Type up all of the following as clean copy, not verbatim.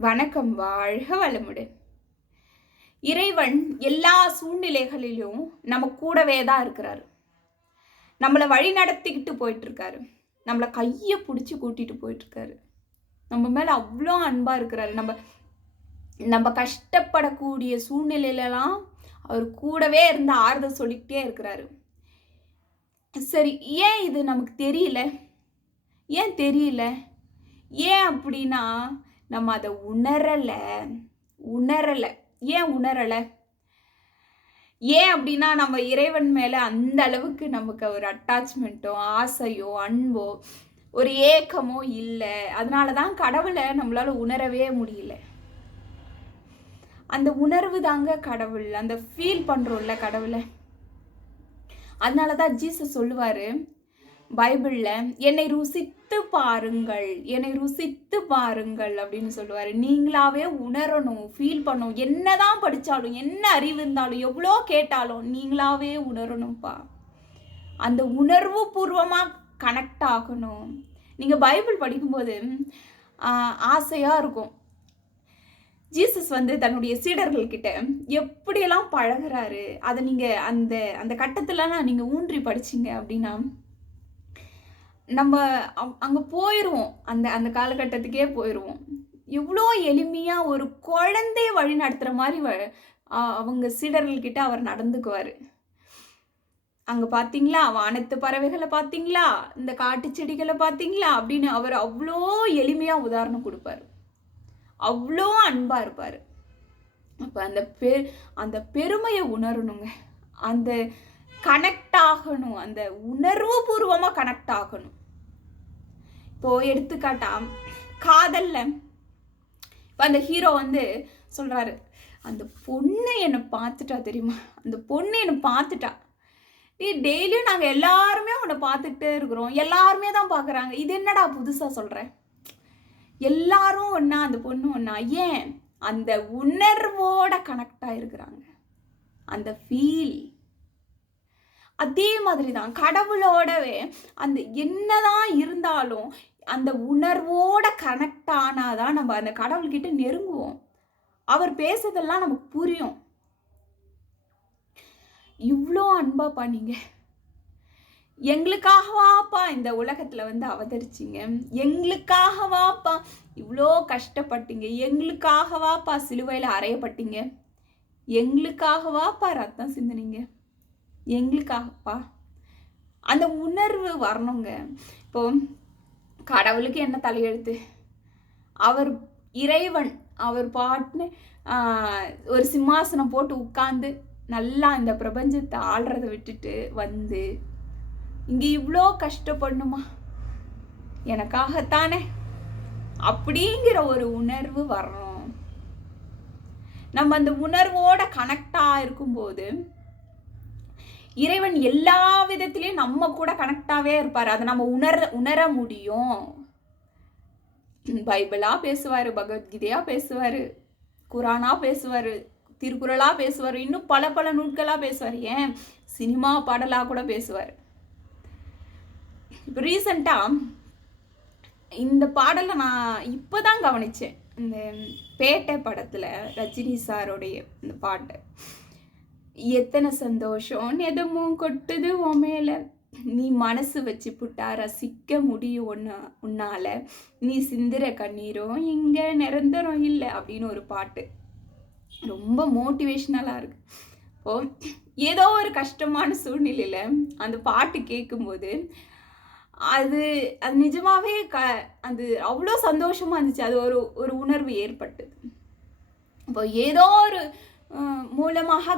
வணக்கம். வாழ்க வளமுடன். இறைவன் எல்லா சூழ்நிலைகளிலும் நம்ம கூடவே தான் இருக்கிறாரு. நம்மளை வழி நடத்திக்கிட்டு போயிட்டு இருக்காரு. நம்மளை கையை பிடிச்சி கூட்டிட்டு போயிட்டு இருக்காரு. நம்ம மேல அவ்வளோ அன்பா இருக்கிறாரு. நம்ம நம்ம கஷ்டப்படக்கூடிய சூழ்நிலையிலலாம் அவர் கூடவே இருந்து ஆறுதல் சொல்லிக்கிட்டே இருக்கிறாரு. சரி, ஏன் இது நமக்கு தெரியல? ஏன் தெரியல? ஏன் அப்படின்னா நம்ம அதை உணரலை. ஏன் உணரலை? ஏன் அப்படின்னா நம்ம இறைவன் மேலே அந்த அளவுக்கு நமக்கு ஒரு அட்டாச்மெண்ட்டோ ஆசையோ அன்போ ஒரு ஏக்கமோ இல்லை. அதனால தான் கடவுளை நம்மளால உணரவே முடியல. அந்த உணர்வு தாங்க கடவுள். அந்த ஃபீல் பண்ணுறோம்ல கடவுளை. அதனால தான் ஜீசஸ் சொல்லுவார் பைபிளில், என்னை ருசித்து பாருங்கள், என்னை ருசித்து பாருங்கள் அப்படின்னு சொல்லுவார். நீங்களாவே உணரணும், ஃபீல் பண்ணணும். என்னதான் படித்தாலும், என்ன அறிவு இருந்தாலும், எவ்வளோ கேட்டாலும் நீங்களாவே உணரணும்ப்பா. அந்த உணர்வு பூர்வமாக கனெக்ட் ஆகணும். நீங்கள் பைபிள் படிக்கும்போது ஆசையாக இருக்கும். ஜீசஸ் தன்னுடைய சீடர்கள்கிட்ட எப்படியெல்லாம் பழகிறாரு, அதை நீங்கள் அந்த அந்த கட்டத்திலலாம் நீங்கள் ஊன்றி படிச்சிங்க அப்படின்னா நம்ம அங்கே போயிடுவோம். அந்த அந்த காலகட்டத்துக்கே போயிடுவோம். எவ்வளோ எளிமையாக ஒரு குழந்தைய வழி நடத்துகிற மாதிரி அவங்க சீடர்கள்கிட்ட அவர் நடந்துக்குவார். அங்கே பார்த்தீங்களா, வானத்து பறவைகளை பார்த்தீங்களா, இந்த காட்டு செடிகளை பார்த்தீங்களா அப்படின்னு அவர் அவ்வளோ எளிமையாக உதாரணம் கொடுப்பார். அவ்வளோ அன்பாக இருப்பார். அப்போ அந்த பெருமையை உணரணுங்க. அந்த கனெக்ட் ஆகணும். அந்த உணர்வு பூர்வமாக கனெக்ட் ஆகணும். இப்போ எடுத்துக்காட்டா காதல்ல இப்போ அந்த ஹீரோ சொல்றாரு, அந்த பொண்ணு என்னை பார்த்துட்டா தெரியுமா, அந்த பொண்ணு என்னை பார்த்துட்டா. டெய்லியும் நாங்கள் எல்லாருமே உன்னை பார்த்துக்கிட்டே இருக்கிறோம், எல்லாருமே தான் பார்க்குறாங்க, இது என்னடா புதுசாக சொல்கிறேன், எல்லாரும் ஒன்றா அந்த பொண்ணு ஒன்றா. ஏன்? அந்த உணர்வோட கனெக்டாக இருக்கிறாங்க. அந்த ஃபீல் அதே மாதிரி தான் கடவுளோடவே. அந்த என்னதான் இருந்தாலும் அந்த உணர்வோட கனெக்ட் ஆனாதான் நம்ம அந்த கடவுள்கிட்ட நெருங்குவோம். அவர் பேசுறதெல்லாம் நமக்கு புரியும். இவ்வளோ அன்பாப்பா நீங்க எங்களுக்காகவாப்பா இந்த உலகத்துல அவதரிச்சிங்க, எங்களுக்காகவாப்பா இவ்வளோ கஷ்டப்பட்டீங்க, எங்களுக்காகவாப்பா சிலுவையில் அறையப்பட்டீங்க, எங்களுக்காகவாப்பா ரத்தம் சிந்தினீங்க, எங்களுக்காகப்பா. அந்த உணர்வு வரணுங்க. இப்போ கடவுளுக்கு என்ன தலையெழுத்து? அவர் இறைவன், அவர் பாட்டுன்னு ஒரு சிம்மாசனம் போட்டு உட்கார்ந்து நல்லா இந்த பிரபஞ்சத்தை ஆள்றதை விட்டுட்டு இங்கே இவ்வளோ கஷ்டப்படணுமா எனக்காகத்தானே அப்படிங்கிற ஒரு உணர்வு வரணும். நம்ம அந்த உணர்வோட கனெக்டாக இருக்கும்போது இறைவன் எல்லா விதத்திலையும் நம்ம கூட கனெக்டாகவே இருப்பார். அதை நம்ம உணர முடியும். பைபிளாக பேசுவார், பகவத்கீதையாக பேசுவார், குரானாக பேசுவார், திருக்குறளாக பேசுவார், இன்னும் பல பல நூல்களாக பேசுவார். ஏன் சினிமா பாடலாக கூட பேசுவார். இப்போ ரீசண்டாக இந்த பாடலை நான் இப்போ தான் கவனித்தேன். இந்த பேட்டை படத்தில் ரஜினி சாரோடைய இந்த பாட்டு, எத்தனை சந்தோஷம் எதுவும் கொட்டுது உன் மேலே, நீ மனசு வச்சு புட்டா ரசிக்க முடியும் உன்னால, நீ சிந்திர கண்ணீரும் இங்கே நிரந்தரம் இல்லை அப்படின்னு ஒரு பாட்டு. ரொம்ப மோட்டிவேஷ்னலாக இருக்கு. இப்போ ஏதோ ஒரு கஷ்டமான சூழ்நிலையில் அந்த பாட்டு கேட்கும்போது அது நிஜமாவே அது அவ்வளோ சந்தோஷமாக இருந்துச்சு. அது ஒரு உணர்வு ஏற்பட்டது. இப்போ ஏதோ ஒரு மூலமாக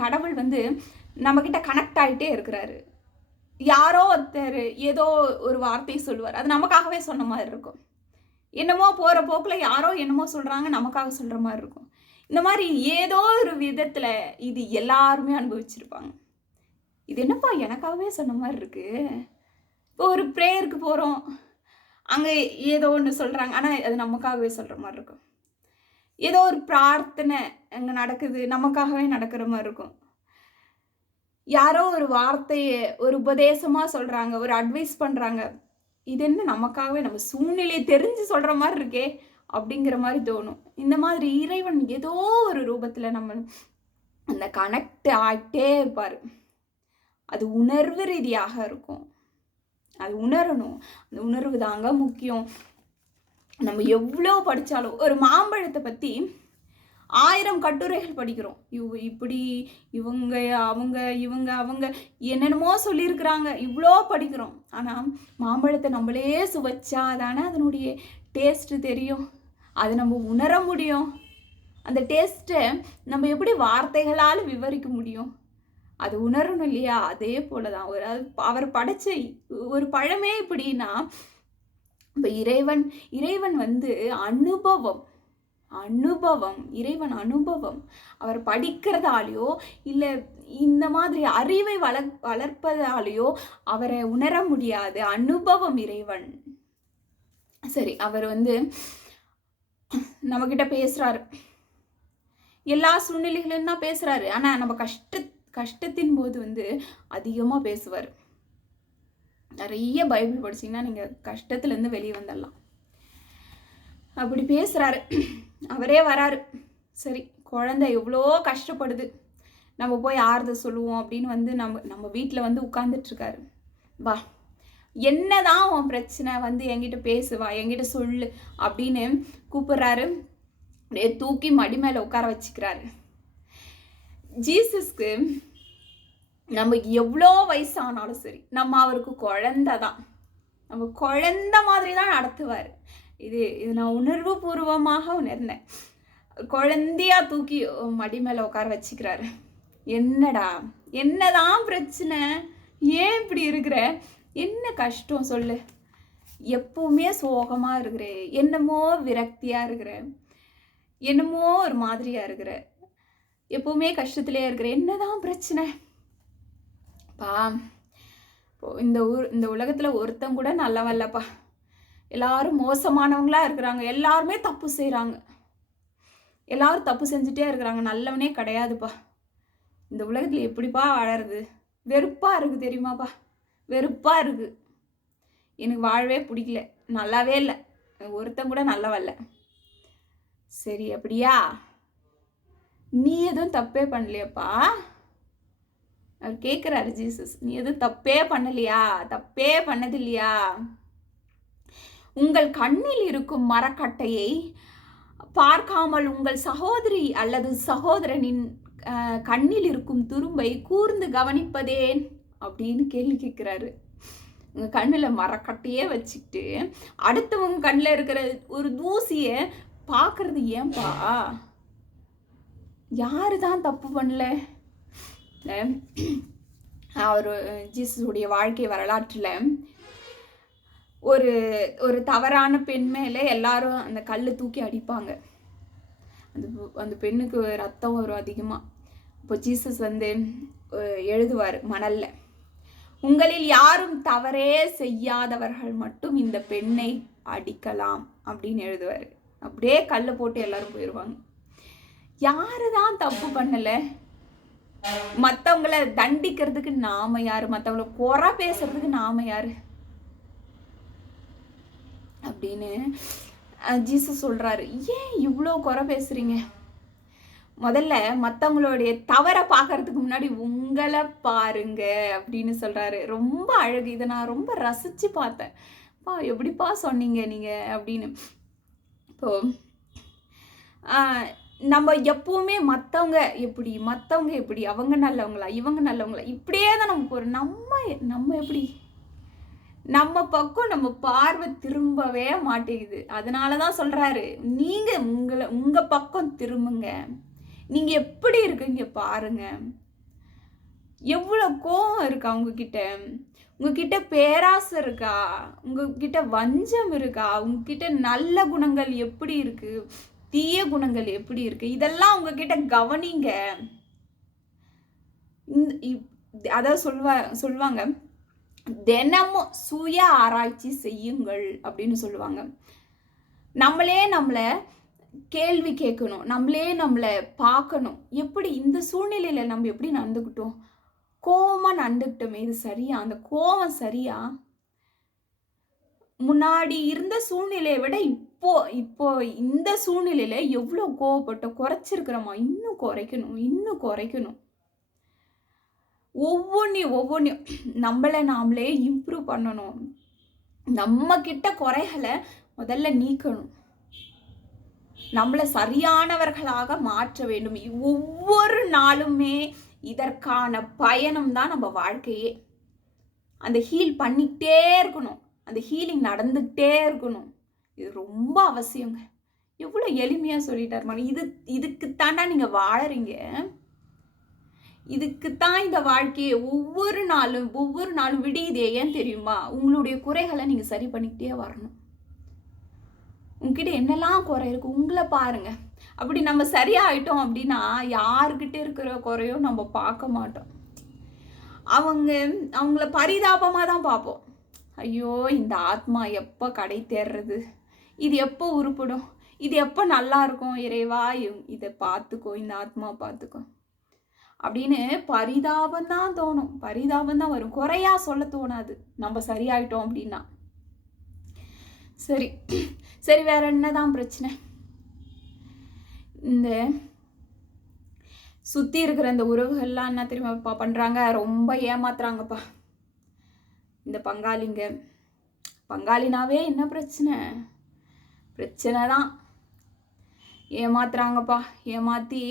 கடவுள் நம்மக்கிட்ட கனெக்ட் ஆகிட்டே இருக்கிறாரு. யாரோ ஒருத்தர் ஏதோ ஒரு வார்த்தையை சொல்லுவார், அது நமக்காகவே சொன்ன மாதிரி இருக்கும். என்னமோ போகிற போக்கில் யாரோ என்னமோ சொல்கிறாங்க, நமக்காக சொல்கிற மாதிரி இருக்கும். இந்த மாதிரி ஏதோ ஒரு விதத்தில் இது எல்லாருமே அனுபவிச்சிருப்பாங்க. இது என்னப்பா எனக்காகவே சொன்ன மாதிரி இருக்குது. இப்போ ஒரு ப்ரேயருக்கு போகிறோம், அங்கே ஏதோ ஒன்று சொல்கிறாங்க, ஆனால் அது நமக்காகவே சொல்கிற மாதிரி இருக்கும். ஏதோ ஒரு பிரார்த்தனை அங்கே நடக்குது, நமக்காகவே நடக்கிற மாதிரி இருக்கும். யாரோ ஒரு வார்த்தையை ஒரு உபதேசமாக சொல்கிறாங்க, ஒரு அட்வைஸ் பண்ணுறாங்க, இது என்ன நமக்காகவே நம்ம சூழ்நிலையை தெரிஞ்சு சொல்கிற மாதிரி இருக்கே அப்படிங்கிற மாதிரி தோணும். இந்த மாதிரி இறைவன் ஏதோ ஒரு ரூபத்தில் நம்ம அந்த கனெக்ட் ஆகிட்டே இருப்பார். அது உணர்வு ரீதியாக இருக்கும். அது உணரணும். அந்த உணர்வு தாங்க முக்கியம். நம்ம எவ்வளோ படித்தாலும் ஒரு மாம்பழத்தை பற்றி 1000 கட்டுரைகள் படிக்கிறோம். இப்படி இவங்க அவங்க இவங்க அவங்க என்னென்னமோ சொல்லியிருக்கிறாங்க, இவ்வளோ படிக்கிறோம். ஆனால் மாம்பழத்தை நம்மளே சுவைச்சா தானே அதனுடைய டேஸ்ட்டு தெரியும். அது நம்ம உணர முடியும். அந்த டேஸ்ட்டை நம்ம எப்படி வார்த்தைகளால் விவரிக்க முடியும்? அது உணரணும் இல்லையா? அதே போல தான் அவர் படைச்ச ஒரு பழமே எப்படின்னா, இப்போ இறைவன் வந்து அனுபவம் இறைவன் அனுபவம். அவர் படிக்கிறதாலேயோ இல்லை இந்த மாதிரி அறிவை வளர்ப்பதாலேயோ அவரை உணர முடியாது. அனுபவம் இறைவன். சரி, அவர் வந்து நம்மக்கிட்ட பேசுகிறாரு, எல்லா சூழ்நிலைகளும் தான் பேசுகிறாரு. ஆனால் நம்ம கஷ்டத்தின் போது வந்து அதிகமாக பேசுவார். நிறைய பைபிள் படிச்சிங்கன்னா நீங்கள் கஷ்டத்துலேருந்து வெளியே வந்துடலாம். அப்படி பேசுகிறாரு, அவரே வராரு. சரி, குழந்தை எவ்வளோ கஷ்டப்படுது, நம்ம போய் ஆறுதல் சொல்லுவோம் அப்படின்னு வந்து நம்ம வீட்டில் வந்து உட்கார்ந்துட்டுருக்காரு. வா, என்னதான் உன் பிரச்சனை, வந்து என்கிட்ட பேசுவா, என்கிட்ட சொல்லு அப்படின்னு கூப்பிட்றாரு. அப்படியே தூக்கி மடி மேலே உட்கார வச்சுக்கிறாரு. ஜீசஸ்க்கு நம்ம எவ்வளோ வயசானாலும் சரி, நம்ம அவருக்கு குழந்தை தான். நம்ம குழந்தை மாதிரி தான் நடத்துவார். இது நான் உணர்வு பூர்வமாக உணர்ந்தேன். குழந்தையா தூக்கி மடி மேலே உட்கார வச்சுக்கிறாரு. என்னடா, என்னதான் பிரச்சனை, ஏன் இப்படி இருக்கிற, என்ன கஷ்டம் சொல்லு, எப்பவுமே சோகமாக இருக்கிற, என்னமோ விரக்தியாக இருக்கிற, என்னமோ ஒரு மாதிரியாக இருக்கிற, எப்பவுமே கஷ்டத்திலே இருக்கிற, என்னதான் பிரச்சனை பா? இந்த உலகத்தில் ஒருத்தன் கூட நல்லவல்லப்பா. எல்லாரும் மோசமானவங்களா இருக்கிறாங்க. எல்லாருமே தப்பு செய்கிறாங்க. எல்லாரும் தப்பு செஞ்சுட்டே இருக்கிறாங்க. நல்லவனே கிடையாதுப்பா. இந்த உலகத்தில் எப்படிப்பா வாழறது? வெறுப்பாக இருக்குது தெரியுமாப்பா? வெறுப்பாக இருக்குது. எனக்கு வாழவே பிடிக்கல, நல்லாவே இல்லை, ஒருத்தன் கூட நல்லவல்ல. சரி, அப்படியா? நீ எதுவும் தப்பே பண்ணலையாப்பா? அவர் கேட்குறாரு ஜீசஸ், நீ எதுவும் தப்பே பண்ணலையா? தப்பே பண்ணது இல்லையா? உங்கள் கண்ணில் இருக்கும் மரக்கட்டையை பார்க்காமல் உங்கள் சகோதரி அல்லது சகோதரனின் கண்ணில் இருக்கும் துரும்பை கூர்ந்து கவனிப்பதேன் அப்படின்னு கேள்வி கேட்குறாரு. உங்கள் கண்ணில் மரக்கட்டையே வச்சுக்கிட்டு அடுத்தவங்க கண்ணில் இருக்கிற ஒரு தூசியை பார்க்கறது ஏன்பா? யாரு தான் தப்பு பண்ணல? அவர் ஜீசஸுடைய வாழ்க்கை வரலாற்றில் ஒரு தவறான பெண் மேலே எல்லாரும் அந்த கல்லை தூக்கி அடிப்பாங்க. அந்த பெண்ணுக்கு ரத்தம் வரும் அதிகமாக. இப்போ ஜீசஸ் வந்து எழுதுவார் மணல்ல, உங்களில் யாரும் தவறே செய்யாதவர்கள் மட்டும் இந்த பெண்ணை அடிக்கலாம் அப்படின்னு எழுதுவார். அப்படியே கல்லை போட்டு எல்லாரும் போயிடுவாங்க. யாரு தான் தப்பு பண்ணலை? மற்றவங்கள தண்டிக்கிறதுக்கு நாம யாரு? மற்றவங்கள குறை பேசுறதுக்கு நாம யாரு அப்படின்னு ஜீசஸ் சொல்றாரு. ஏன் இவ்வளோ குறை பேசுறீங்க? முதல்ல மற்றவங்களுடைய தவறை பார்க்கறதுக்கு முன்னாடி உங்களை பாருங்க அப்படின்னு சொல்றாரு. ரொம்ப அழகு. இதை நான் ரொம்ப ரசிச்சு பார்த்தேன். பா, எப்படிப்பா சொன்னீங்க நீங்க அப்படின்னு. இப்போ நம்ம எப்பவுமே மற்றவங்க எப்படி, அவங்க நல்லவங்களா, இவங்க நல்லவங்களா, இப்படியே தான் நம்ம போகிறோம். நம்ம எப்படி, நம்ம பக்கம் நம்ம பார்வை திரும்பவே மாட்டேங்குது. அதனால தான் சொல்கிறாரு, நீங்கள் உங்கள் பக்கம் திரும்புங்க. நீங்கள் எப்படி இருக்குங்க பாருங்க. எவ்வளோ கோவம் இருக்கா உங்ககிட்ட பேராசை இருக்கா, உங்ககிட்ட வஞ்சம் இருக்கா, உங்ககிட்ட நல்ல குணங்கள் எப்படி இருக்கு, தீய குணங்கள் எப்படி இருக்கு, இதெல்லாம் உங்ககிட்ட கவனிங்க. அதாவது சொல்லுவாங்க தினமும் சுய ஆராய்ச்சி செய்யுங்கள் அப்படின்னு சொல்லுவாங்க. நம்மளை கேள்வி கேட்கணும், நம்மளை பார்க்கணும். எப்படி இந்த சூழ்நிலையில நம்ம எப்படி நடந்துக்கிட்டோம்? கோவமா நடந்துக்கிட்டோமே, இது சரியா? அந்த கோவம் சரியா? முன்னாடி இருந்த சூழ்நிலையை விட இப்போ இப்போ இந்த சூழ்நிலையில எவ்வளோ கோவப்பட்டோம், குறைச்சிருக்கிறோமா? இன்னும் குறைக்கணும், இன்னும் குறைக்கணும். ஒவ்வொன்றையும் நம்மளை நாமளே இம்ப்ரூவ் பண்ணணும். நம்ம கிட்ட குறைகளை முதல்ல நீக்கணும். நம்மளை சரியானவர்களாக மாற்ற வேண்டும். ஒவ்வொரு நாளுமே இதற்கான பயணம் தான் நம்ம வாழ்க்கையே. அந்த ஹீல் பண்ணிக்கிட்டே இருக்கணும். அந்த ஹீலிங் நடந்துக்கிட்டே இருக்கணும். இது ரொம்ப அவசியங்க. எவ்வளோ எளிமையாக சொல்லிட்டார் மாதிரி. இதுக்குத்தாண்டா நீங்கள் வாழறீங்க. இதுக்குத்தான் இந்த வாழ்க்கையை ஒவ்வொரு நாளும் விடியுதே. ஏன் தெரியுமா? உங்களுடைய குறைகளை நீங்கள் சரி பண்ணிக்கிட்டே வரணும். உங்ககிட்ட என்னெல்லாம் குறை இருக்கு உங்களை பாருங்க. அப்படி நம்ம சரியாயிட்டோம் அப்படின்னா யாருக்கிட்ட இருக்கிற குறையும் நம்ம பார்க்க மாட்டோம். அவங்கள பரிதாபமாக தான் பார்ப்போம். ஐயோ, இந்த ஆத்மா எப்போ கடை தேர்றது, இது எப்போ உருப்படும், இது எப்போ நல்லா இருக்கும், இறைவா இதை பார்த்துக்கோ, இந்த ஆத்மா பார்த்துக்கோ அப்படின்னு பரிதாபம் தான் தோணும். பரிதாபம் தான் வரும். குறையா சொல்ல தோணாது நம்ம சரியாயிட்டோம் அப்படின்னா. சரி வேற என்னதான் பிரச்சனை? இந்த சுற்றி இருக்கிற இந்த உறவுகள்லாம் என்ன தெரியுமா பண்ணுறாங்க? ரொம்ப ஏமாத்துறாங்கப்பா இந்த பங்காளினாவே. என்ன பிரச்சனை தான். ஏமாத்துறாங்கப்பா. ஏமாற்றி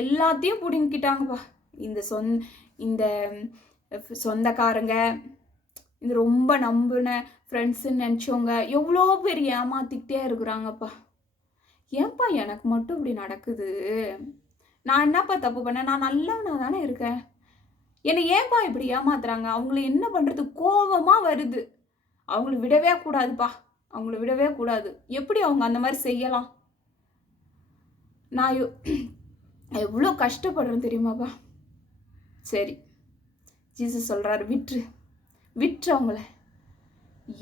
எல்லாத்தையும் பிடிங்கிட்டாங்கப்பா. இந்த சொந்தக்காரங்க, இந்த ரொம்ப நம்பின ஃப்ரெண்ட்ஸுன்னு நினச்சவங்க எவ்வளோ பேர் ஏமாற்றிக்கிட்டே இருக்கிறாங்கப்பா. ஏன்ப்பா எனக்கு மட்டும் இப்படி நடக்குது? நான் என்னப்பா தப்பு பண்ணேன்? நான் நல்லவனா தானே இருக்கேன். என்னை ஏன்ப்பா இப்படி ஏமாத்துறாங்க? அவங்கள என்ன பண்ணுறது? கோபமாக வருது. அவங்கள விடவே கூடாதுப்பா. அவங்கள விடவே கூடாது. எப்படி அவங்க அந்த மாதிரி செய்யலாம்? நான் எவ்வளோ கஷ்டப்படுறேன் தெரியுமாப்பா. சரி, ஜீசஸ் சொல்கிறாரு, விட்டுரு அவங்கள.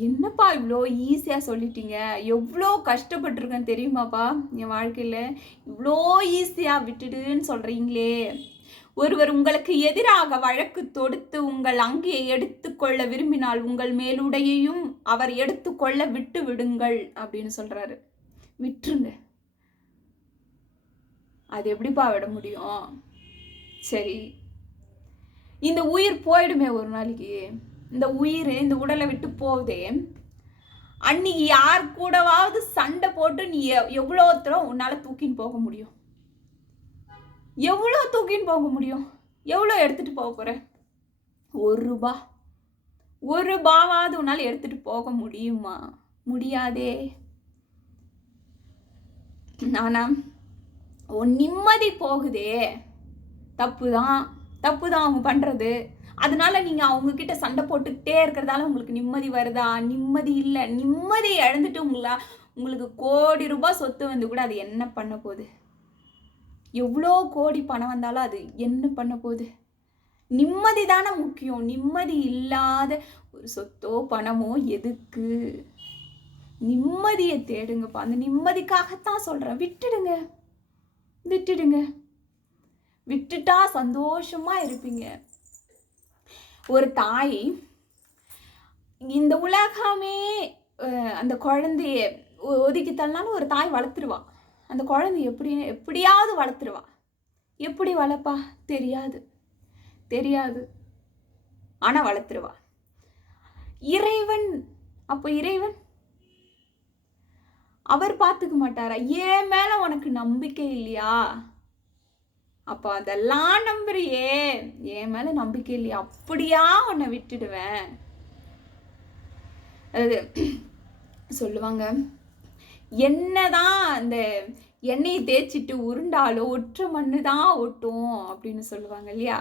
என்னப்பா இவ்வளோ ஈஸியாக சொல்லிட்டீங்க? எவ்வளோ கஷ்டப்பட்டுருக்கேன் தெரியுமாப்பா என் வாழ்க்கையில். இவ்வளோ ஈஸியாக விட்டுடுன்னு சொல்கிறீங்களே. ஒருவர் உங்களுக்கு எதிராக வழக்கு தொடுத்து உங்கள் அங்கேயே எடுத்துக்கொள்ள விரும்பினால் உங்கள் மேலுடையையும் அவர் எடுத்துக்கொள்ள விட்டு விடுங்கள் அப்படின்னு சொல்கிறாரு. விட்டுருங்க. அது எப்படிப்பா விட முடியும்? சரி, இந்த உயிர் போயிடுமே ஒரு நாளைக்கு. இந்த உயிர் இந்த உடலை விட்டு போகுதே, அன்னைக்கு யார் கூடவாவது சண்டை போட்டு நீ எவ்வளோ தூரம் உன்னால் தூக்கின்னு போக முடியும்? எவ்வளோ தூக்கின்னு போக முடியும்? எவ்வளோ எடுத்துகிட்டு போக போகிற? ஒரு ரூபாவாவது உன்னால் எடுத்துகிட்டு போக முடியுமா? முடியாதே. ஆனா உன் நிம்மதி போகுதே. தப்பு தான் அவங்க பண்ணுறது. அதனால நீங்கள் அவங்கக்கிட்ட சண்டை போட்டுக்கிட்டே இருக்கிறதால உங்களுக்கு நிம்மதி வருதா? நிம்மதி இல்லை. நிம்மதி இழந்துட்டு உங்களுக்கு கோடி ரூபாய் சொத்து வந்து கூட அது என்ன பண்ண போகுது? எவ்வளோ கோடி பணம் வந்தாலும் அது என்ன பண்ண போகுது? நிம்மதி தானே முக்கியம். நிம்மதி இல்லாத ஒரு சொத்தோ பணமோ எதுக்கு? நிம்மதியை தேடுங்கப்பா. அந்த நிம்மதிக்காகத்தான் சொல்கிறேன். விட்டுடுங்க. விட்டுட்டா சந்தோஷமா இருப்பீங்க. ஒரு தாய் இந்த உலகமே அந்த குழந்தைய ஒதுக்கி தள்ளினாலும் ஒரு தாய் வளர்த்துருவா. அந்த குழந்தை எப்படியாவது வளர்த்துருவா. எப்படி வளர்ப்பா? தெரியாது. ஆனால் வளர்த்துருவா. இறைவன் அவர் பார்த்துக்க மாட்டாரா? ஏன் மேலே உனக்கு நம்பிக்கை இல்லையா? அப்போ அதெல்லாம் நம்புறியே, என் மேலே நம்பிக்கை இல்லையா? அப்படியா உன்னை விட்டுடுவேன். அது சொல்லுவாங்க, என்னதான் அந்த எண்ணெயை தேய்ச்சிட்டு உருண்டாலும் ஒற்ற மண்ணு தான் ஒட்டும் அப்படின்னு சொல்லுவாங்க இல்லையா?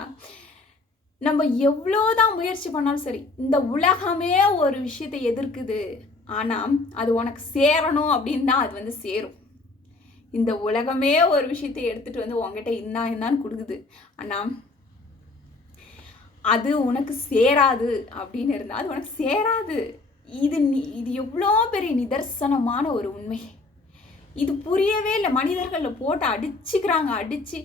நம்ம எவ்வளோதான் முயற்சி பண்ணாலும் சரி, இந்த உலகமே ஒரு விஷயத்தை எதிர்க்குது. ஆனால் அது உனக்கு சேரணும் அப்படின்னு தான் அது வந்து சேரும். இந்த உலகமே ஒரு விஷயத்தை எடுத்துகிட்டு வந்து உங்ககிட்ட இன்னான்னு கொடுக்குது. ஆனால் அது உனக்கு சேராது அப்படின்னு இருந்தால் அது உனக்கு சேராது. இது எவ்வளோ பெரிய நிதர்சனமான ஒரு உண்மை. இது புரியவே இல்லை. மனிதர்களில் போட்டு அடித்து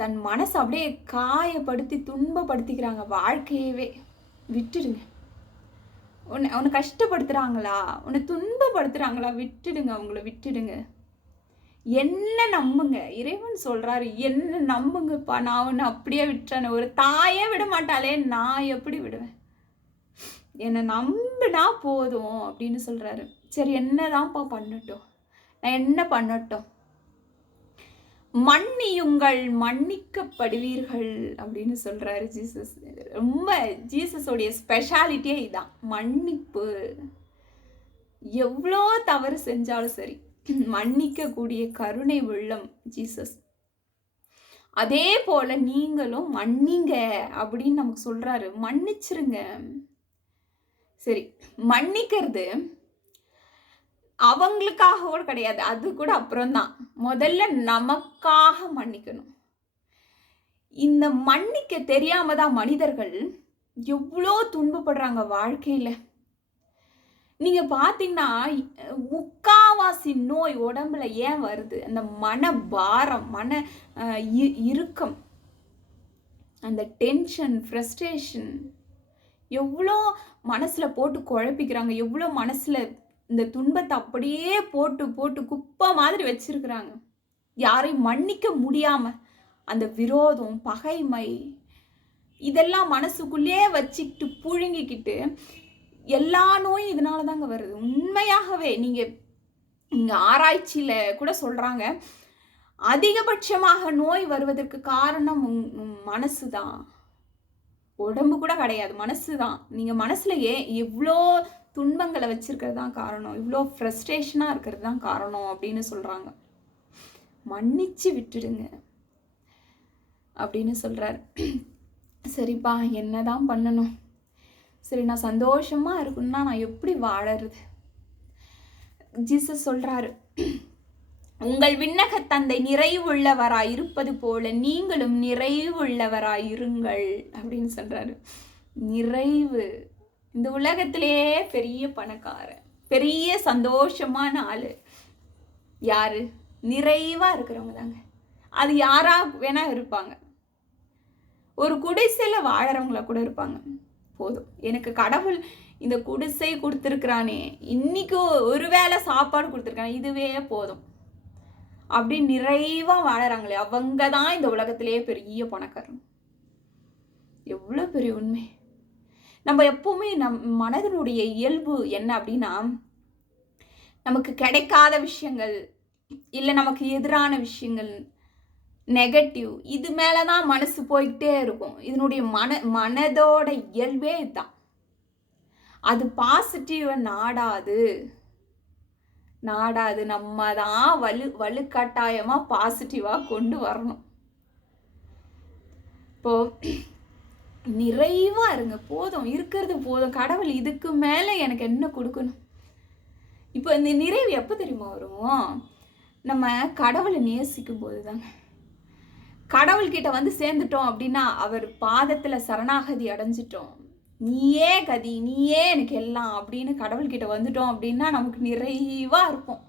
தன் மனசை அப்படியே காயப்படுத்தி துன்பப்படுத்திக்கிறாங்க வாழ்க்கையவே. உன்னை கஷ்டப்படுத்துகிறாங்களா, உன்னை துன்பப்படுத்துகிறாங்களா, விட்டுடுங்க, அவங்கள விட்டுடுங்க. என்ன நம்புங்க. இறைவன் சொல்கிறாரு, என்ன நம்புங்கப்பா, நான் உன்னை அப்படியே விட்டுறேன்னு. ஒரு தாயே விட மாட்டாளே, நான் எப்படி விடுவேன்? என்னை நம்பினா போதும் அப்படின்னு சொல்கிறாரு. சரி, என்னதான்ப்பா பண்ணட்டும், நான் என்ன பண்ணட்டும்? மன்னியுங்கள் மன்னிக்கப்படுவீர்கள் அப்படின்னு சொல்கிறாரு ஜீசஸ். ரொம்ப ஜீசஸோடைய ஸ்பெஷாலிட்டியே இதான், மன்னிப்பு. எவ்வளோ தவறு செஞ்சாலும் சரி, மன்னிக்கக்கூடிய கருணை உள்ளம் ஜீசஸ். அதே போல நீங்களும் மன்னிங்க அப்படின்னு நமக்கு சொல்றாரு. மன்னிச்சிருங்க. சரி, மன்னிக்கிறது அவங்களுக்காக கூட கிடையாது, அது கூட அப்புறம்தான். முதல்ல நமக்காக மன்னிக்கணும். இந்த மன்னிக்க தெரியாம தான் மனிதர்கள் எவ்வளோ துன்பப்படுறாங்க வாழ்க்கையில. நீங்க பாத்தீங்கன்னா, முக்காவாசி நோய் உடம்புல ஏன் வருது? அந்த மன பாரம், மன இறுக்கம், அந்த டென்ஷன், ஃப்ரஸ்ட்ரேஷன், எவ்வளோ மனசுல போட்டு குழப்பிக்கிறாங்க, எவ்வளோ மனசுல இந்த துன்பத்தை அப்படியே போட்டு போட்டு குப்பை மாதிரி வச்சிருக்கிறாங்க. யாரையும் மன்னிக்க முடியாம அந்த விரோதம், பகைமை, இதெல்லாம் மனசுக்குள்ளே வச்சுக்கிட்டு புழுங்கிக்கிட்டு எல்லா நோயும் இதனால தாங்க வருது. உண்மையாகவே நீங்க இங்க ஆராய்ச்சியில கூட சொல்றாங்க, அதிகபட்சமாக நோய் வருவதற்கு காரணம் மனசு தான், உடம்பு கூட கிடையாது, மனசு தான். நீங்க மனசுலயே எவ்வளோ துன்பங்களை வச்சிருக்கிறது தான் காரணம், இவ்வளோ ஃப்ரஸ்ட்ரேஷனா இருக்கிறது தான் காரணம் அப்படின்னு சொல்றாங்க. மன்னிச்சு விட்டுடுங்க அப்படின்னு சொல்றாரு. சரிப்பா, என்னதான் பண்ணணும்? சரி, நான் சந்தோஷமா இருக்குன்னா நான் எப்படி வாழறது? ஜீசஸ் சொல்றாரு, உங்கள் விண்ணக தந்தை நிறைவுள்ளவராய் இருப்பது போல நீங்களும் நிறைவுள்ளவராய் இருங்கள் அப்படின்னு சொல்றாரு. நிறைவு. இந்த உலகத்திலேயே பெரிய பணக்காரன், பெரிய சந்தோஷமான ஆளு யாரு? நிறைவா இருக்கிறவங்க தாங்க. அது யாரா வேணா இருப்பாங்க, ஒரு குடிசையில வாழறவங்கள கூட இருப்பாங்க. போதும், எனக்கு கடவுள் இந்த குடிசை கொடுத்துருக்குறானே, இன்னைக்கு ஒரு வேளை சாப்பாடு கொடுத்துருக்கானே, இதுவே போதும் அப்படி நிறைவா வாழறாங்களே, அவங்க தான் இந்த உலகத்திலேயே பெரிய பணக்காரங்க. எவ்வளோ பெரிய உண்மை! நம்ம எப்பவுமே மனதனுடைய இயல்பு என்ன அப்படின்னா, நமக்கு கிடைக்காத விஷயங்கள், இல்லை நமக்கு எதிரான விஷயங்கள், நெகட்டிவ், இது மேலதான் மனசு போய்கிட்டே இருக்கும். இதனுடைய மனதோட இயல்பே இதுதான். அது பாசிட்டிவ நாடாது. நம்ம தான் வலுக்கட்டாயமா பாசிட்டிவா கொண்டு வரணும். இப்போ நிறைவா இருங்க, போதும், இருக்கிறது போதும், கடவுள் இதுக்கு மேல எனக்கு என்ன கொடுக்கணும்? இப்போ இந்த நிறைவு எப்போ தெரியுமா வரும்? நம்ம கடவுளை நேசிக்கும் போது தாங்க. கடவுள்கிட்ட வந்து சேர்ந்துட்டோம் அப்படின்னா, அவர் பாதத்துல சரணாகதி அடைஞ்சிட்டோம், நீயே கதி, நீயே எனக்கு எல்லாம் அப்படின்னு கடவுள்கிட்ட வந்துட்டோம் அப்படின்னா நமக்கு நிறைவா இருக்கும்.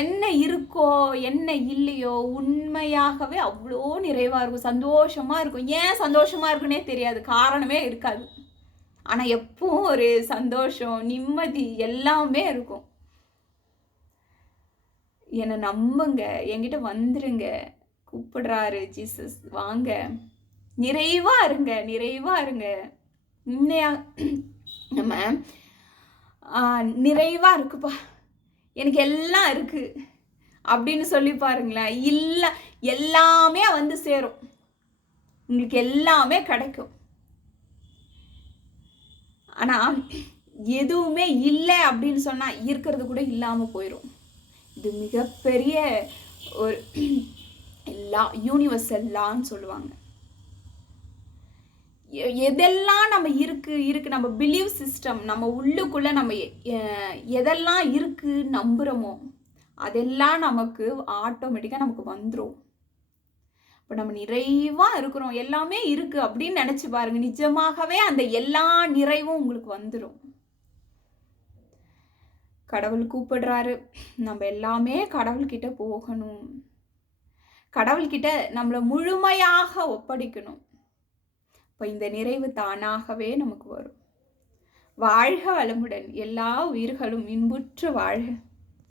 என்ன இருக்கோ என்ன இல்லையோ உண்மையாகவே அவ்வளோ நிறைவா இருக்கும், சந்தோஷமா இருக்கும். ஏன் சந்தோஷமா இருக்குன்னே தெரியாது, காரணமே இருக்காது. ஆனா எப்பவும் ஒரு சந்தோஷம், நிம்மதி எல்லாமே இருக்கும். என்னை நம்புங்க, என்கிட்ட வந்துருங்க, கூப்பிடுறாரு ஜீசஸ், வாங்க, நிறைவா இருங்க, நிறைவா இருங்க. உண்மையா நம்ம நிறைவா இருக்குப்பா, எனக்கு எல்லாம் இருக்கு அப்படின்னு சொல்லி பாருங்களேன். இல்லை, எல்லாமே வந்து சேரும், உங்களுக்கு எல்லாமே கிடைக்கும். ஆனா எதுவுமே இல்லை அப்படின்னு சொன்னா இருக்கிறது கூட இல்லாம போயிடும். இது மிகப்பெரிய ஒரு லா, யூனிவர்சல் லான்னு சொல்லுவாங்க. எதெல்லாம் நம்ம இருக்கு நம்ம பிலீவ் சிஸ்டம், நம்ம உள்ளுக்குள்ள நம்ம எதெல்லாம் இருக்கு நம்புறோமோ அதெல்லாம் நமக்கு ஆட்டோமேட்டிக்கா நமக்கு வந்துடும். இப்போ நம்ம நிறைவா இருக்கிறோம், எல்லாமே இருக்கு அப்படின்னு நினைச்சு பாருங்க, நிஜமாகவே அந்த எல்லா நிறைவும் உங்களுக்கு வந்துடும். கடவுள் கூப்பிடுறாரு, நம்ம எல்லாமே கடவுள்கிட்ட போகணும், கடவுள்கிட்ட நம்மளை முழுமையாக ஒப்படைக்கணும். இப்போ இந்த நிறைவு தானாகவே நமக்கு வரும். வாழ்க வளமுடன். எல்லா உயிர்களும் இன்புற்று வாழ்க.